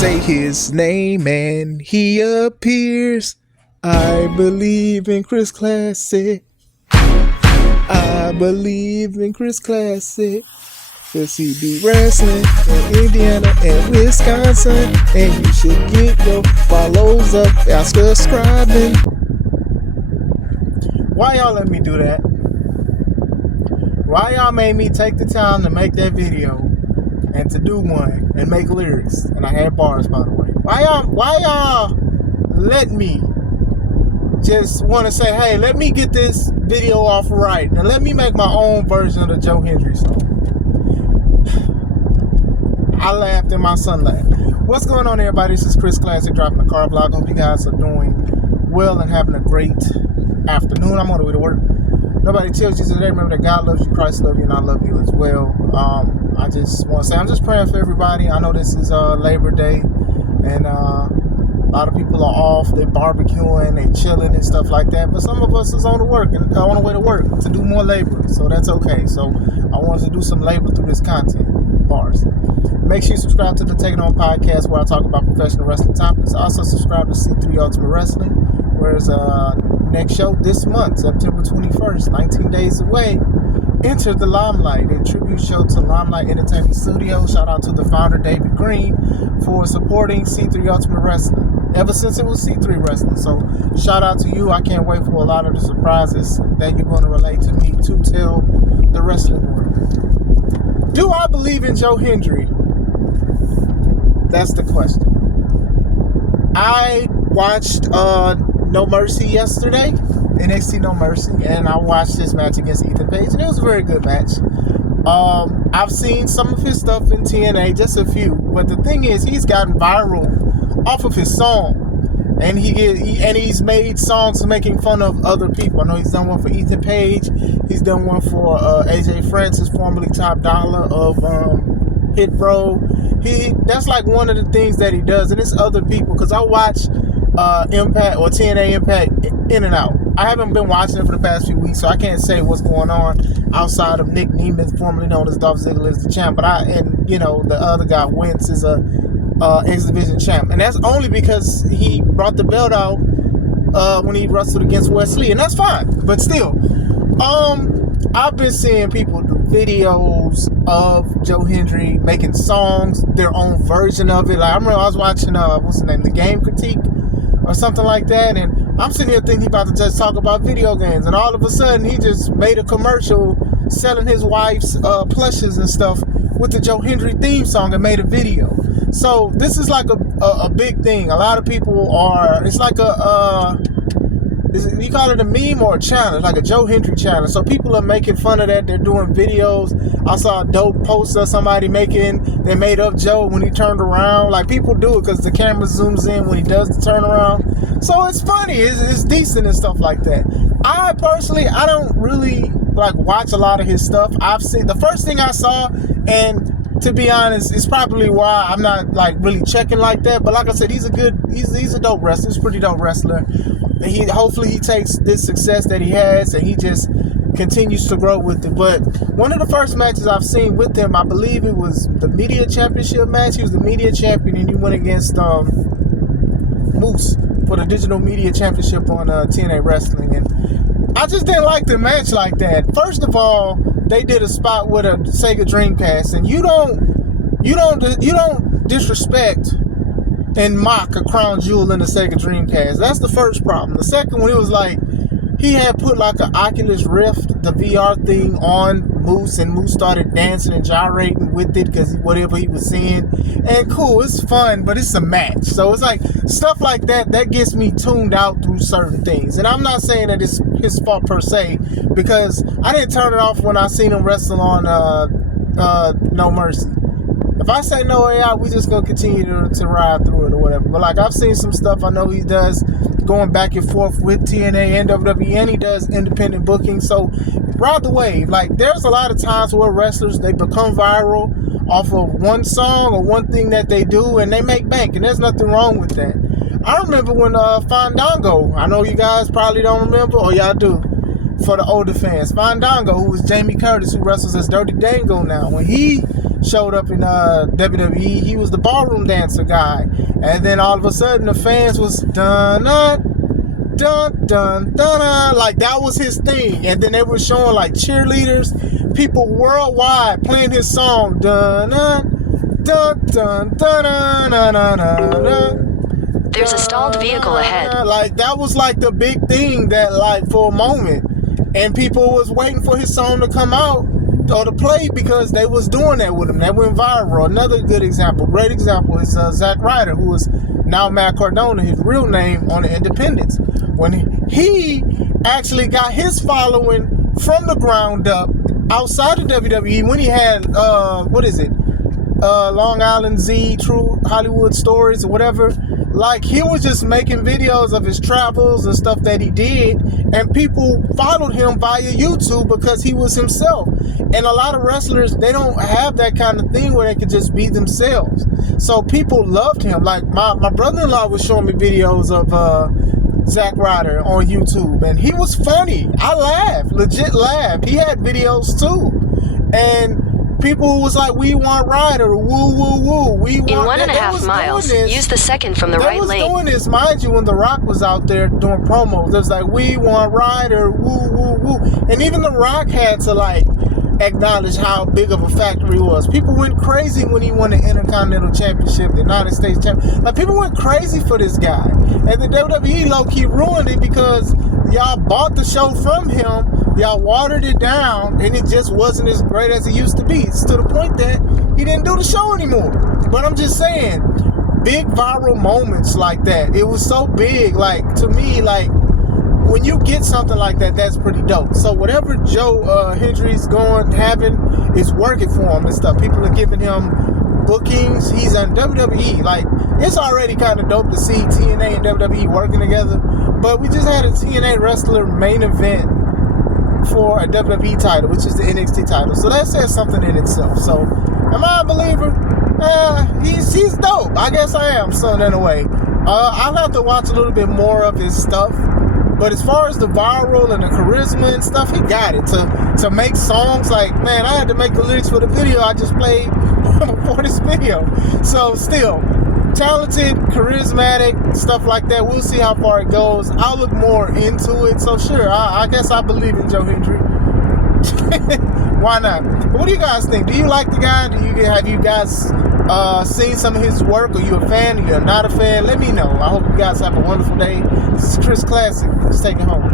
Say his name and he appears. I believe in Chris Classic. I believe in Chris Classic. Cause he be wrestling in Indiana and Wisconsin. And you should get your follows up by subscribing. Why y'all let me do that? Why y'all made me take the time to make that video and to do one and make lyrics? And I had bars, by the way. Why y'all let me just want to say, hey, let me get this video off right. Now let me make my own version of the Joe Hendry song. I laughed and my son laughed. What's going on, everybody? This is Chris Classic dropping a car vlog. Hope you guys are doing well and having a great afternoon. I'm on the way to work. Nobody tells you today. Remember that God loves you, Christ loves you, and I love you as well. I just want to say I'm just praying for everybody. I know this is Labor Day, and a lot of people are off. They're barbecuing, they're chilling and stuff like that. But some of us is on the way to work to do more labor, so that's okay. So I wanted to do some labor through this content. Bars. Make sure you subscribe to the Take It On podcast where I talk about professional wrestling topics. Also subscribe to C3 Ultimate Wrestling, where's next show this month, September 21st, 19 days away. Enter the Limelight, a tribute show to Limelight Entertainment Studio. Shout out to the founder, David Green, for supporting C3 Ultimate Wrestling ever since it was C3 Wrestling. So shout out to you. I can't wait for a lot of the surprises that you're going to relate to me to tell the wrestling world. Do I believe in Joe Hendry? That's the question. I watched No Mercy yesterday, NXT No Mercy, and I watched this match against Ethan Page, and it was a very good match. I've seen some of his stuff in TNA, just a few, but the thing is, he's gotten viral off of his song. And he's made songs making fun of other people. I know he's done one for Ethan Page. He's done one for AJ Francis, formerly Top Dollar of Hit Bro. That's like one of the things that he does. And it's other people, because I watch Impact or TNA Impact in and out. I haven't been watching it for the past few weeks, so I can't say what's going on outside of Nick Neiman, formerly known as Dolph Ziggler, is the champ. But the other guy, Wentz, is a X Division champ, and that's only because he brought the belt out when he wrestled against Wesley, and that's fine. But still, I've been seeing people do videos of Joe Hendry making songs, their own version of it. Like I remember I was watching what's the name, The Game Critique or something like that, and I'm sitting here thinking he about to just talk about video games, and all of a sudden he just made a commercial selling his wife's plushes and stuff with the Joe Hendry theme song and made a video. So this is like a big thing. A lot of people are, it's like you call it a meme or a challenge, like a Joe Hendry challenge. So people are making fun of that. They're doing videos. I saw a dope post of somebody they made up Joe when he turned around. Like people do it because the camera zooms in when he does the turnaround. So it's funny. It's decent and stuff like that. I personally, I don't really like watch a lot of his stuff. I've seen the first thing I saw, and to be honest, it's probably why I'm not like really checking like that. But like I said, he's a dope wrestler. He's a pretty dope wrestler. And hopefully he takes this success that he has and he just continues to grow with it. But one of the first matches I've seen with him, I believe it was the media championship match. He was the media champion, and he went against Moose for the digital media championship on TNA Wrestling. And I just didn't like the match like that. First of all, they did a spot with a Sega Dreamcast, and you don't disrespect and mock a crown jewel in the Sega Dreamcast. That's the first problem. The second one, it was like he had put like an Oculus Rift, the VR thing, on Moose, and Moose started dancing and gyrating with it because whatever he was seeing. And cool, it's fun, but it's a match. So it's like stuff like that gets me tuned out through certain things. And I'm not saying that it's his fault per se, because I didn't turn it off when I seen him wrestle on No Mercy. If I say no AI, we just gonna continue to ride through it or whatever. But like I've seen some stuff I know he does going back and forth with TNA and WWE, and he does independent booking. So ride the wave. Like there's a lot of times where wrestlers, they become viral off of one song or one thing that they do, and they make bank, and there's nothing wrong with that. I remember when Fandango, I know you guys probably don't remember, or y'all do, for the older fans, Fandango, who was Jamie Curtis, who wrestles as Dirty Dango now, when he showed up in WWE. He was the ballroom dancer guy, and then all of a sudden the fans was dun dun dun dun dun, like that was his thing. And then they were showing like cheerleaders, people worldwide playing his song dun dun dun dun dun dun dun dun. There's a stalled vehicle ahead. Like that was like the big thing that like for a moment, and people was waiting for his song to come out or to play because they was doing that with him. That went viral. Another good example, great example, is Zack Ryder, who is now Matt Cardona, his real name on the Independents. When he actually got his following from the ground up outside of WWE, when he had Long Island Z, True Hollywood Stories or whatever. Like he was just making videos of his travels and stuff that he did, and people followed him via YouTube because he was himself. And a lot of wrestlers, they don't have that kind of thing where they could just be themselves. So people loved him. Like my brother-in-law was showing me videos of Zack Ryder on YouTube, and he was funny. I laughed, legit laughed. He had videos too, and people was like, "We want Ryder, woo woo woo." We want. In 1.5 miles, use the second from the right lane. They was doing this, mind you, when The Rock was out there doing promos. It was like, "We want Ryder, woo woo woo," and even The Rock had to like acknowledge how big of a factor he was. People went crazy when he won the Intercontinental Championship, the United States Championship. Like people went crazy for this guy, and the WWE low-key ruined it because y'all bought the show from him. Y'all watered it down, and it just wasn't as great as it used to be. It's to the point that he didn't do the show anymore. But I'm just saying, big viral moments like that, it was so big. Like to me, like when you get something like that, that's pretty dope. So whatever Hendry's having is working for him and stuff. People are giving him bookings. He's on WWE. Like it's already kind of dope to see TNA and WWE working together. But we just had a TNA wrestler main event for a WWE title, which is the NXT title. So that says something in itself. So am I a believer? He's dope. I guess I am, so in a way. I'll have to watch a little bit more of his stuff. But as far as the viral and the charisma and stuff, he got it. To make songs, like, man, I had to make the lyrics for the video I just played for this video. So still, talented, charismatic, stuff like that. We'll see how far it goes. I'll look more into it. So sure, I guess I believe in Joe Hendry. Why not? What do you guys think? Do you like the guy? Have you guys seen some of his work? Are you a fan? Are you not a fan? Let me know. I hope you guys have a wonderful day. This is Chris Classic. Let's take it home.